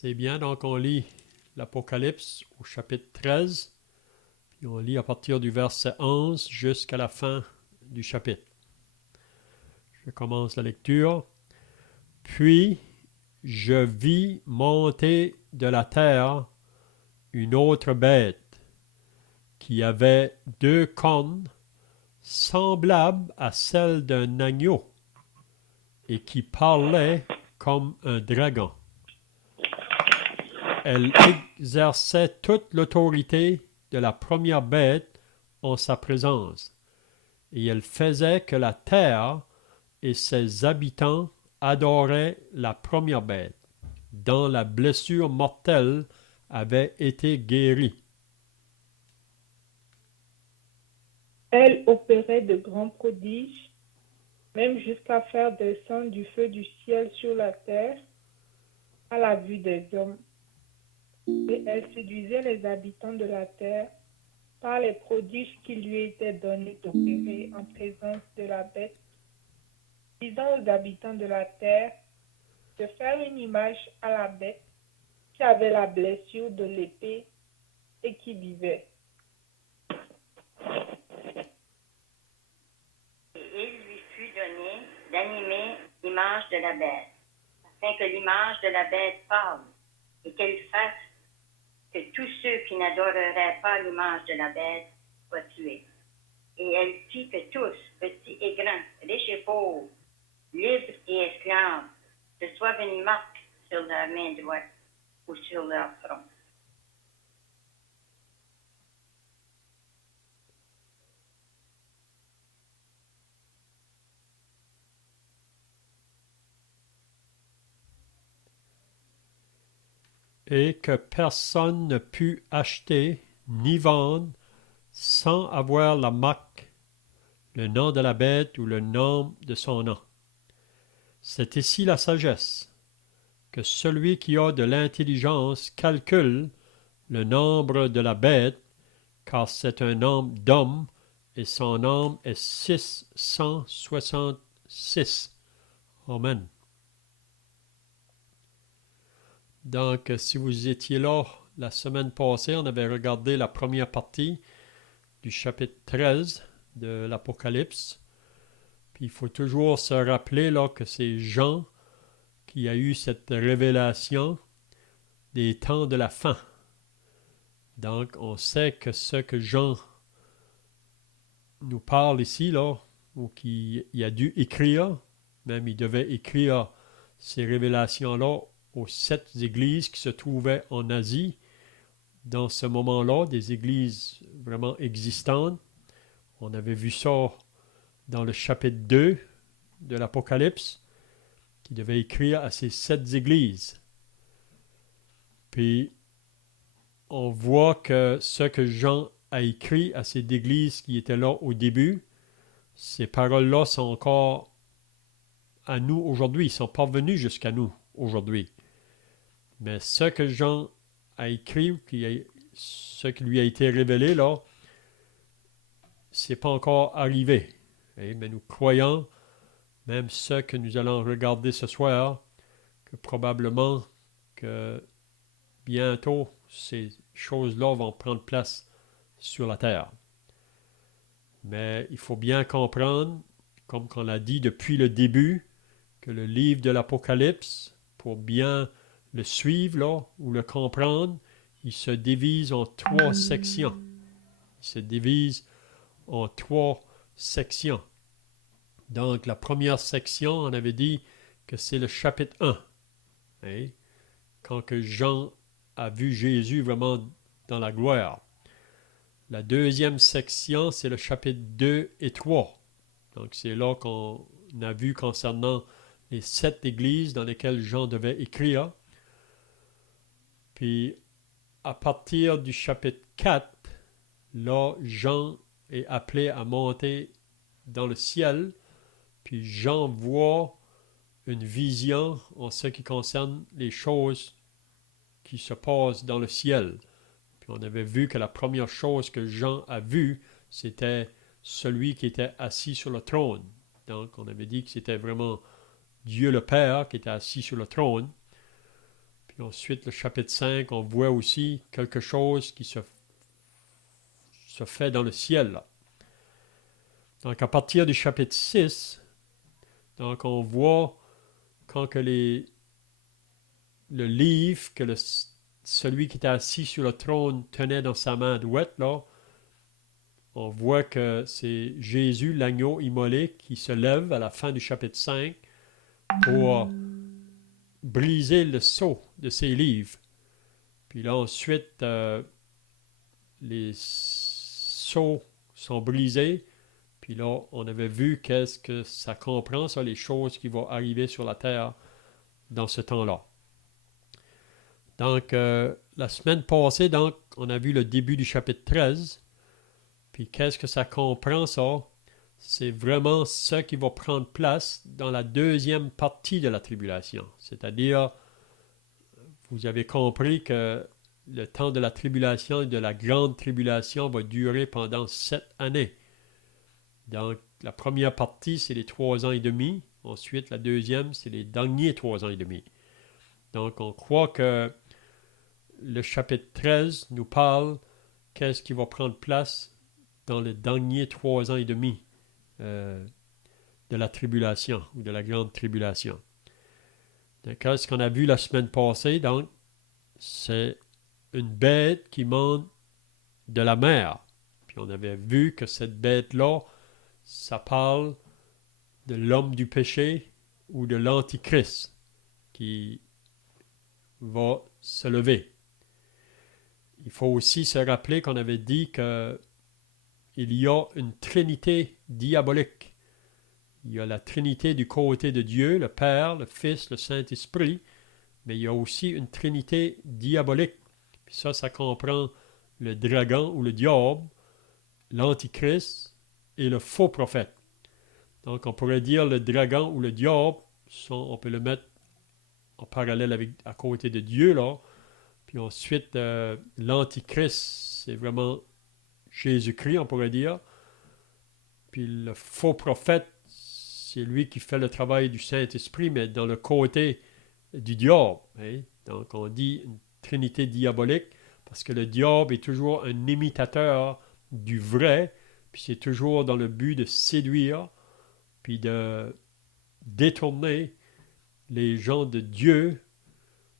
C'est bien, donc on lit l'Apocalypse au chapitre 13, puis on lit à partir du verset 11 jusqu'à la fin du chapitre. Je commence la lecture. Puis je vis monter de la terre une autre bête qui avait deux cornes semblables à celles d'un agneau et qui parlait comme un dragon. Elle exerçait toute l'autorité de la première bête en sa présence, et elle faisait que la terre et ses habitants adoraient la première bête, dont la blessure mortelle avait été guérie. Elle opérait de grands prodiges, même jusqu'à faire descendre du feu du ciel sur la terre à la vue des hommes. Et elle séduisait les habitants de la terre par les prodiges qui lui étaient donnés d'opérer en présence de la bête, disant aux habitants de la terre de faire une image à la bête qui avait la blessure de l'épée et qui vivait. Et il lui fut donné d'animer l'image de la bête, afin que l'image de la bête parle, et qu'elle fasse que tous ceux qui n'adoreraient pas l'image de la bête soient tués. Et elle fit que tous, petits et grands, riches et pauvres, libres et esclaves, se soient venus marques sur leur main droite ou sur leur front. Et que personne ne put acheter ni vendre sans avoir la marque, le nom de la bête ou le nom de son nom. C'est ici la sagesse, que celui qui a de l'intelligence calcule le nombre de la bête, car c'est un nombre d'hommes, et son nombre est 666. Amen. Donc, si vous étiez là la semaine passée, on avait regardé la première partie du chapitre 13 de l'Apocalypse. Puis il faut toujours se rappeler là, que c'est Jean qui a eu cette révélation des temps de la fin. Donc, on sait que ce que Jean nous parle ici, là, ou qu'il a dû écrire, même il devait écrire ces révélations-là aux 7 églises qui se trouvaient en Asie, dans ce moment-là, des églises vraiment existantes. On avait vu ça dans le chapitre 2 de l'Apocalypse, qui devait écrire à ces 7 églises. Puis, on voit que ce que Jean a écrit à ces églises qui étaient là au début, ces paroles-là sont encore à nous aujourd'hui, ils sont parvenus jusqu'à nous aujourd'hui. Mais ce que Jean a écrit, ce qui lui a été révélé là, c'est pas encore arrivé. Mais nous croyons, même ce que nous allons regarder ce soir, que probablement que bientôt ces choses-là vont prendre place sur la terre. Mais il faut bien comprendre, comme on l'a dit depuis le début, que le livre de l'Apocalypse, pour bien le suivre là, ou le comprendre, il se divise en 3 sections. Il se divise en 3 sections. Donc, la première section, on avait dit que c'est le chapitre 1. Hein? Quand que Jean a vu Jésus vraiment dans la gloire. La deuxième section, c'est le chapitre 2 et 3. Donc, c'est là qu'on a vu concernant les 7 églises dans lesquelles Jean devait écrire. Puis, à partir du chapitre 4, là, Jean est appelé à monter dans le ciel. Puis, Jean voit une vision en ce qui concerne les choses qui se passent dans le ciel. Puis, on avait vu que la première chose que Jean a vue, c'était celui qui était assis sur le trône. Donc, on avait dit que c'était vraiment Dieu le Père qui était assis sur le trône. Puis Puis ensuite, le chapitre 5, on voit aussi quelque chose qui se fait dans le ciel. Là. Donc, à partir du chapitre 6, donc on voit quand que le livre que celui qui était assis sur le trône tenait dans sa main droite, là, on voit que c'est Jésus, l'agneau immolé, qui se lève à la fin du chapitre 5 pour briser le sceau de ses livres. Puis là, ensuite, les sceaux sont brisés. Puis là, on avait vu qu'est-ce que ça comprend, ça, les choses qui vont arriver sur la terre dans ce temps-là. Donc, la semaine passée, donc, on a vu le début du chapitre 13. Puis qu'est-ce que ça comprend, ça? C'est vraiment ce qui va prendre place dans la deuxième partie de la tribulation. C'est-à-dire, vous avez compris que le temps de la tribulation et de la grande tribulation va durer pendant 7 années. Donc, la première partie, c'est les 3 ans et demi. Ensuite, la deuxième, c'est les derniers 3 ans et demi. Donc, on croit que le chapitre 13 nous parle qu'est-ce qui va prendre place dans les derniers 3 ans et demi de la tribulation ou de la grande tribulation. Donc, ce qu'on a vu la semaine passée, donc, c'est une bête qui monte de la mer. Puis on avait vu que cette bête-là, ça parle de l'homme du péché ou de l'antichrist qui va se lever. Il faut aussi se rappeler qu'on avait dit qu'il y a une trinité diabolique. Il y a la trinité du côté de Dieu, le Père, le Fils, le Saint-Esprit, mais il y a aussi une trinité diabolique. Puis ça comprend le dragon ou le diable, l'antichrist et le faux prophète. Donc on pourrait dire le dragon ou le diable, on peut le mettre en parallèle à côté de Dieu, là. Puis ensuite, l'antichrist, c'est vraiment Jésus-Christ, on pourrait dire. Puis le faux prophète, c'est lui qui fait le travail du Saint-Esprit, mais dans le côté du diable. Hein? Donc on dit une trinité diabolique, parce que le diable est toujours un imitateur du vrai, puis c'est toujours dans le but de séduire, puis de détourner les gens de Dieu,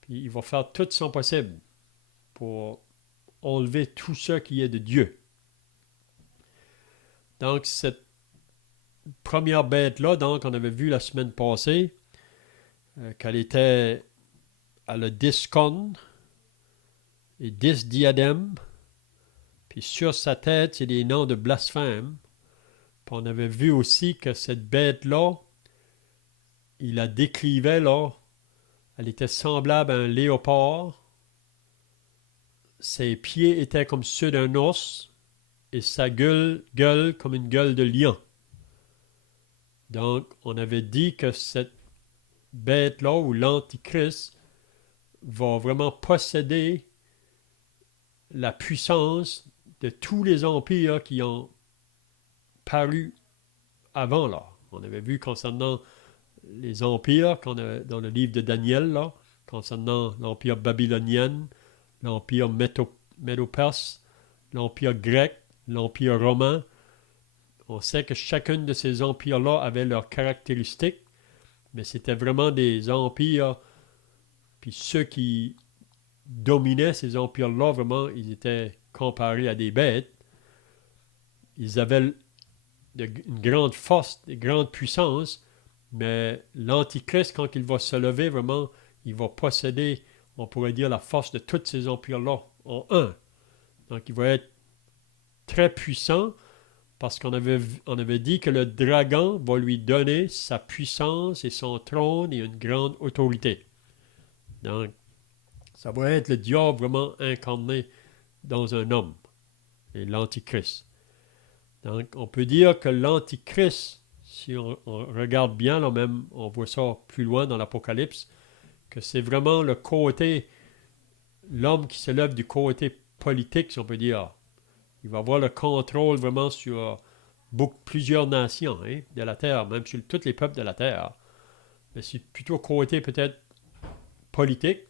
puis il va faire tout son possible pour enlever tout ce qui est de Dieu. Donc, cette première bête-là, donc, on avait vu la semaine passée, qu'elle était à le 10 cornes et 10 diadèmes, puis sur sa tête, c'est des noms de blasphème. Puis on avait vu aussi que cette bête-là, il la décrivait, là, elle était semblable à un léopard. Ses pieds étaient comme ceux d'un ours et sa gueule comme une gueule de lion. Donc, on avait dit que cette bête-là, ou l'Antichrist, va vraiment posséder la puissance de tous les empires qui ont paru avant, là. On avait vu concernant les empires dans le livre de Daniel, là, concernant l'empire babylonien, l'empire médo-perse, l'empire grec, l'empire romain. On sait que chacun de ces empires-là avait leurs caractéristiques, mais c'était vraiment des empires, puis ceux qui dominaient ces empires-là, vraiment, ils étaient comparés à des bêtes. Ils avaient une grande force, une grande puissance, mais l'Antichrist, quand il va se lever, vraiment, il va posséder, on pourrait dire, la force de tous ces empires-là en un. Donc, il va être très puissant parce qu'on avait dit que le dragon va lui donner sa puissance et son trône et une grande autorité. Donc, ça va être le diable vraiment incarné dans un homme, et l'Antichrist. Donc, on peut dire que l'Antichrist, si on regarde bien, là même, on voit ça plus loin dans l'Apocalypse, que c'est vraiment le côté, l'homme qui se lève du côté politique, si on peut dire. Il va avoir le contrôle vraiment sur plusieurs nations de la terre, même sur tous les peuples de la terre. Mais c'est plutôt côté peut-être politique,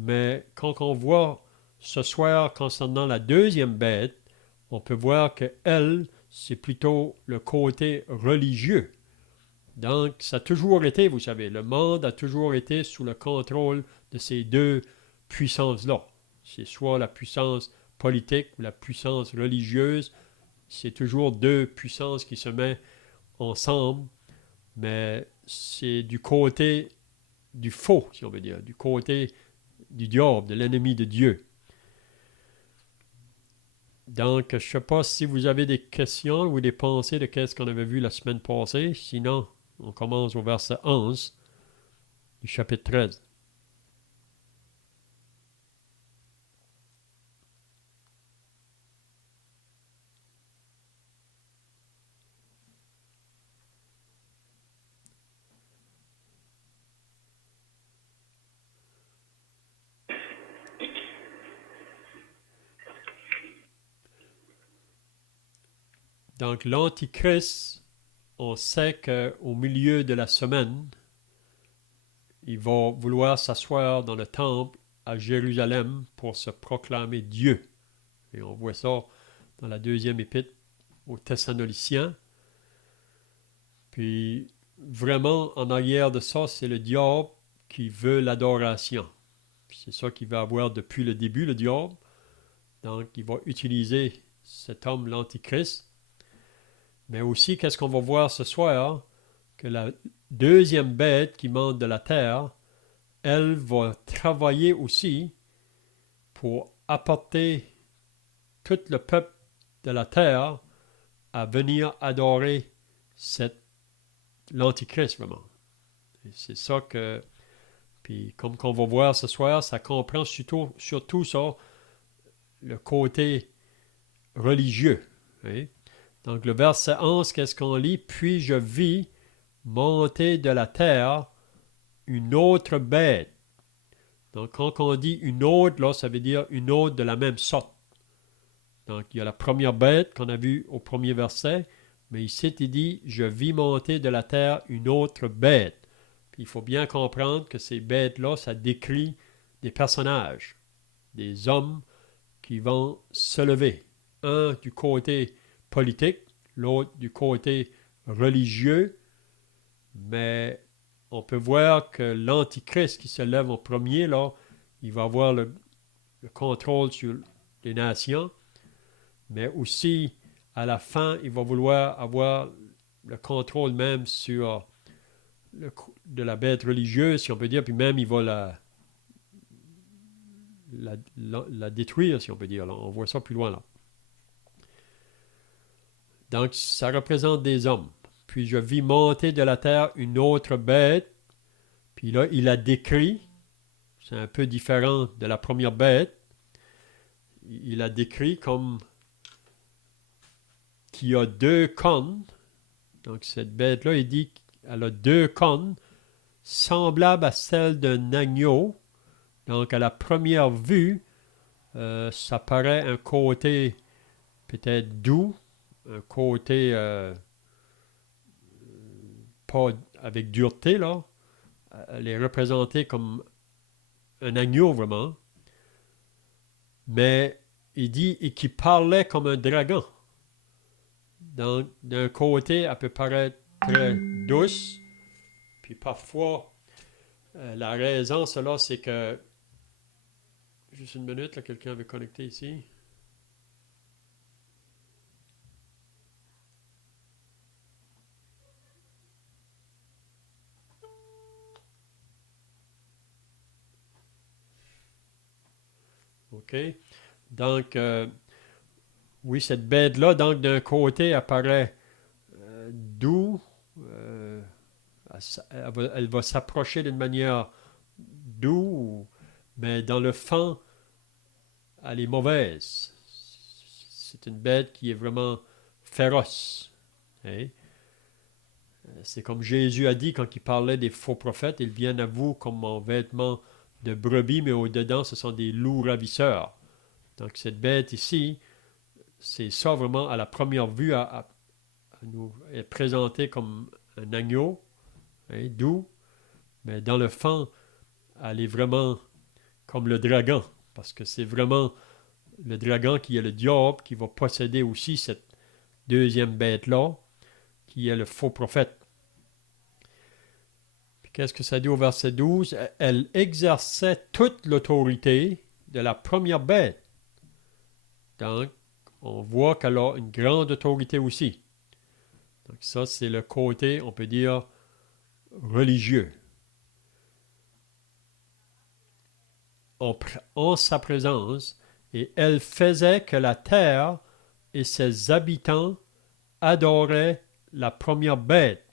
Mais quand on voit ce soir concernant la deuxième bête, on peut voir que elle, c'est plutôt le côté religieux. Donc, ça a toujours été, vous savez, le monde a toujours été sous le contrôle de ces deux puissances-là. C'est soit la puissance politique ou la puissance religieuse. C'est toujours deux puissances qui se mettent ensemble, mais c'est du côté du faux, si on veut dire, du côté du diable, de l'ennemi de Dieu. Donc, je ne sais pas si vous avez des questions ou des pensées de qu'est-ce qu'on avait vu la semaine passée. Sinon, on commence au verset 11 du chapitre 13. Donc, l'Antichrist, on sait qu'au milieu de la semaine, il va vouloir s'asseoir dans le temple à Jérusalem pour se proclamer Dieu. Et on voit ça dans la deuxième épître aux Thessaloniciens. Puis, vraiment, en arrière de ça, c'est le diable qui veut l'adoration. C'est ça qu'il va avoir depuis le début, le diable. Donc, il va utiliser cet homme, l'Antichrist. Mais aussi, qu'est-ce qu'on va voir ce soir? Que la deuxième bête qui monte de la terre, elle va travailler aussi pour apporter tout le peuple de la terre à venir adorer l'Antichrist, vraiment. Et c'est ça que, puis comme qu'on va voir ce soir, ça comprend surtout ça, le côté religieux. Hein? Donc le verset 11, qu'est-ce qu'on lit? Puis je vis monter de la terre une autre bête. Donc quand on dit une autre, là, ça veut dire une autre de la même sorte. Donc il y a la première bête qu'on a vue au premier verset, mais ici il dit, je vis monter de la terre une autre bête. Puis il faut bien comprendre que ces bêtes-là, ça décrit des personnages, des hommes qui vont se lever. Un du côté politique, l'autre du côté religieux, mais on peut voir que l'Antichrist qui se lève en premier, là, il va avoir le contrôle sur les nations, mais aussi, à la fin, il va vouloir avoir le contrôle même sur de la bête religieuse, si on peut dire, puis même il va la détruire, si on peut dire. Là. On voit ça plus loin, là. Donc, ça représente des hommes. Puis je vis monter de la terre une autre bête. Puis là, il a décrit, c'est un peu différent de la première bête, il a décrit comme qu'il y a deux cornes. Donc, cette bête-là, il dit qu'elle a deux cornes semblables à celles d'un agneau. Donc, à la première vue, ça paraît un côté peut-être doux, un côté pas avec dureté, là. Elle est représentée comme un agneau, vraiment. Mais il dit, et qui parlait comme un dragon. Donc, d'un côté, elle peut paraître très douce, puis parfois, la raison, cela, c'est que... Juste une minute, là, quelqu'un avait connecté ici. OK. Donc, oui, cette bête-là, donc d'un côté, apparaît doux. Elle va s'approcher d'une manière douce, mais dans le fond, elle est mauvaise. C'est une bête qui est vraiment féroce. Hein? C'est comme Jésus a dit quand il parlait des faux prophètes, ils viennent à vous comme en vêtements de brebis, mais au-dedans, ce sont des loups ravisseurs. Donc cette bête ici, c'est ça vraiment à la première vue à nous est présentée comme un agneau, hein, doux, mais dans le fond, elle est vraiment comme le dragon, parce que c'est vraiment le dragon qui est le diable qui va posséder aussi cette deuxième bête-là, qui est le faux prophète. Puis qu'est-ce que ça dit au verset 12? Elle exerçait toute l'autorité de la première bête. Donc, on voit qu'elle a une grande autorité aussi. Donc ça, c'est le côté, on peut dire, religieux. En sa présence, et elle faisait que la terre et ses habitants adoraient la première bête.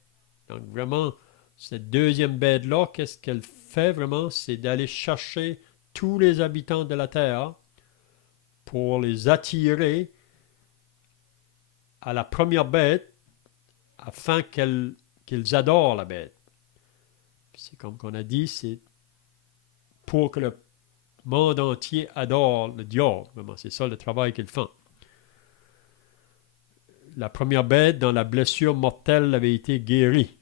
Donc vraiment, cette deuxième bête-là, qu'est-ce qu'elle fait vraiment? C'est d'aller chercher tous les habitants de la terre pour les attirer à la première bête afin qu'ils adorent la bête. C'est comme qu'on a dit, c'est pour que le monde entier adore le diable. Vraiment, c'est ça le travail qu'ils font. La première bête, dans la blessure mortelle, avait été guérie.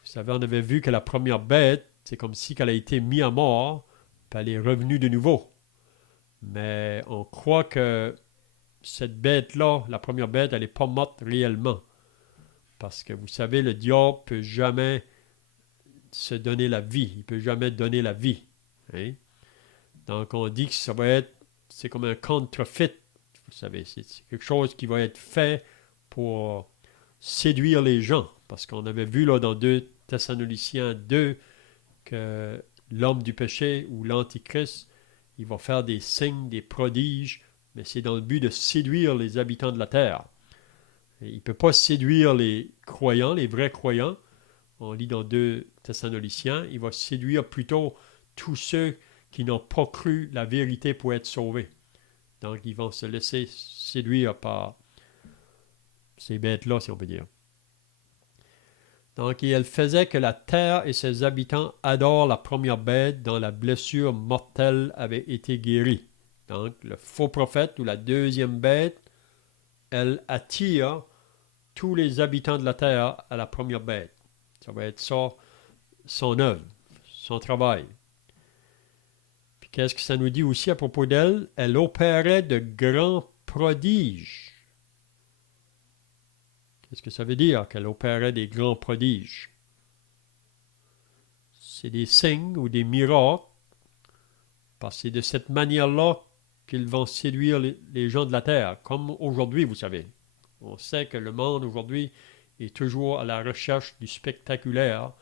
Vous savez, on avait vu que la première bête, c'est comme si elle a été mise à mort, puis elle est revenue de nouveau. Mais on croit que cette bête-là, la première bête, elle n'est pas morte réellement. Parce que vous savez, le diable ne peut jamais se donner la vie. Il ne peut jamais donner la vie. Hein? Donc on dit que ça va être, c'est comme un counterfeit. Vous savez, c'est quelque chose qui va être fait pour séduire les gens. Parce qu'on avait vu là dans 2 Thessaloniciens 2 que l'homme du péché ou l'antichrist, il va faire des signes, des prodiges, mais c'est dans le but de séduire les habitants de la terre. Et il ne peut pas séduire les croyants, les vrais croyants. On lit dans 2 Thessaloniciens, il va séduire plutôt tous ceux qui n'ont pas cru la vérité pour être sauvés. Donc, ils vont se laisser séduire par ces bêtes-là, si on peut dire. Donc, et elle faisait que la terre et ses habitants adorent la première bête dont la blessure mortelle avait été guérie. Donc, le faux prophète ou la deuxième bête, elle attire tous les habitants de la terre à la première bête. Ça va être ça, son œuvre, son travail. Puis qu'est-ce que ça nous dit aussi à propos d'elle? Elle opérait de grands prodiges. Qu'est-ce que ça veut dire qu'elle opérait des grands prodiges? C'est des signes ou des miracles, parce que c'est de cette manière-là qu'ils vont séduire les gens de la terre, comme aujourd'hui, vous savez. On sait que le monde aujourd'hui est toujours à la recherche du spectaculaire,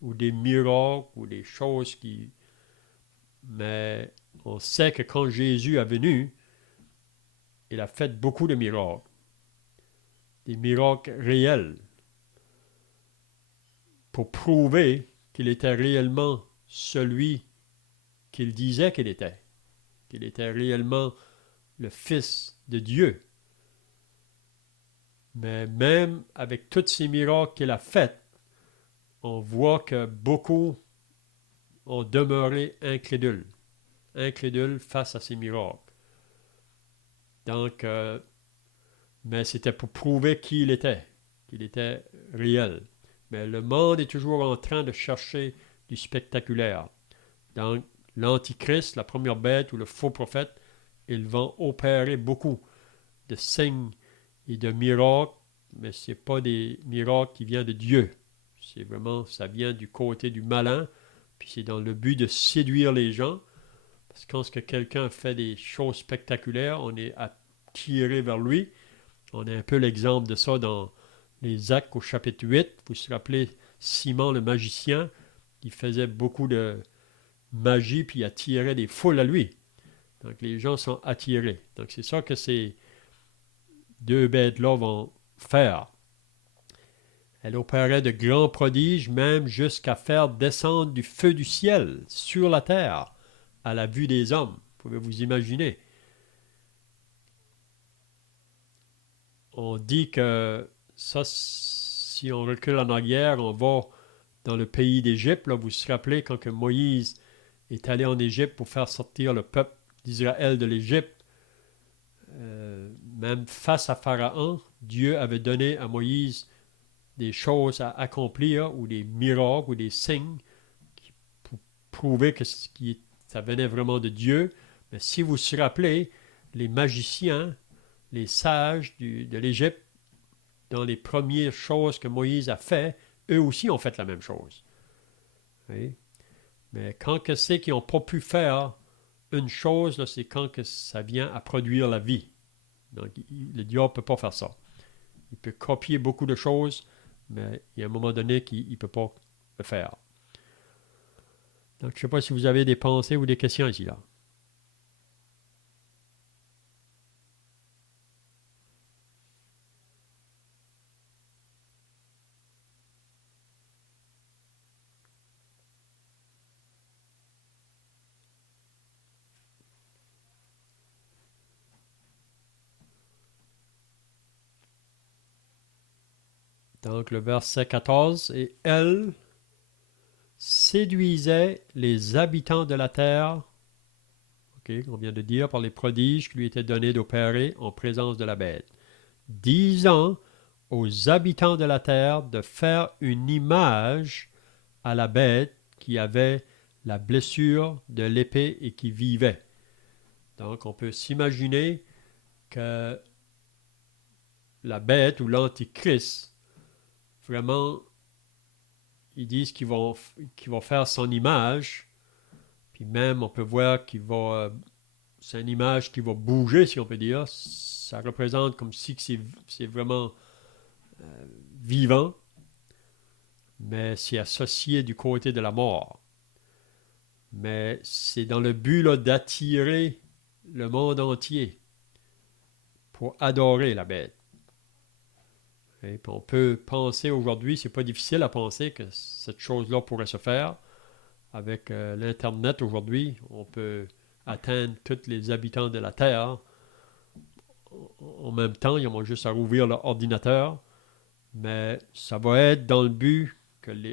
ou des miracles, ou des choses qui... Mais on sait que quand Jésus est venu, il a fait beaucoup de miracles. Des miracles réels. Pour prouver qu'il était réellement celui qu'il disait qu'il était. Qu'il était réellement le Fils de Dieu. Mais même avec tous ces miracles qu'il a faits, on voit que beaucoup ont demeuré incrédules. Incrédules face à ces miracles. Donc, mais c'était pour prouver qui il était, qu'il était réel. Mais le monde est toujours en train de chercher du spectaculaire. Donc, l'antichrist, la première bête ou le faux prophète, ils vont opérer beaucoup de signes et de miracles, mais ce n'est pas des miracles qui viennent de Dieu. C'est vraiment, ça vient du côté du malin, puis c'est dans le but de séduire les gens. Parce que quand quelqu'un fait des choses spectaculaires, on est attiré vers lui. On a un peu l'exemple de ça dans les Actes au chapitre 8. Vous vous rappelez Simon le magicien, il faisait beaucoup de magie puis il attirait des foules à lui. Donc les gens sont attirés. Donc c'est ça que ces deux bêtes-là vont faire. Elle opérait de grands prodiges, même jusqu'à faire descendre du feu du ciel sur la terre à la vue des hommes. Vous pouvez vous imaginer. On dit que ça, si on recule en arrière, on va dans le pays d'Égypte. Là, vous vous rappelez quand que Moïse est allé en Égypte pour faire sortir le peuple d'Israël de l'Égypte. Même face à Pharaon, Dieu avait donné à Moïse des choses à accomplir ou des miracles ou des signes pour prouver que ce qui ça venait vraiment de Dieu. Mais si vous vous rappelez, les magiciens, les sages de l'Égypte, dans les premières choses que Moïse a fait, eux aussi ont fait la même chose. Oui? Mais quand que c'est qu'ils n'ont pas pu faire une chose, là, c'est quand que ça vient à produire la vie. Donc, le diable ne peut pas faire ça. Il peut copier beaucoup de choses, mais il y a un moment donné qu'il ne peut pas le faire. Donc, je ne sais pas si vous avez des pensées ou des questions ici, là. Donc, le verset 14, et elle séduisait les habitants de la terre, on vient de dire, par les prodiges qui lui étaient donnés d'opérer en présence de la bête, disant aux habitants de la terre de faire une image à la bête qui avait la blessure de l'épée et qui vivait. Donc, on peut s'imaginer que la bête ou l'antichrist, vraiment, ils disent qu'ils vont faire son image, puis même on peut voir qu'il va, c'est une image qui va bouger, si on peut dire. Ça représente comme si c'est vraiment vivant, mais c'est associé du côté de la mort. Mais c'est dans le but là, d'attirer le monde entier pour adorer la bête. Et puis on peut penser aujourd'hui, c'est pas difficile à penser que cette chose-là pourrait se faire. Avec l'Internet aujourd'hui, on peut atteindre tous les habitants de la Terre en même temps. Ils ont juste à rouvrir leur ordinateur. Mais ça va être dans le but que les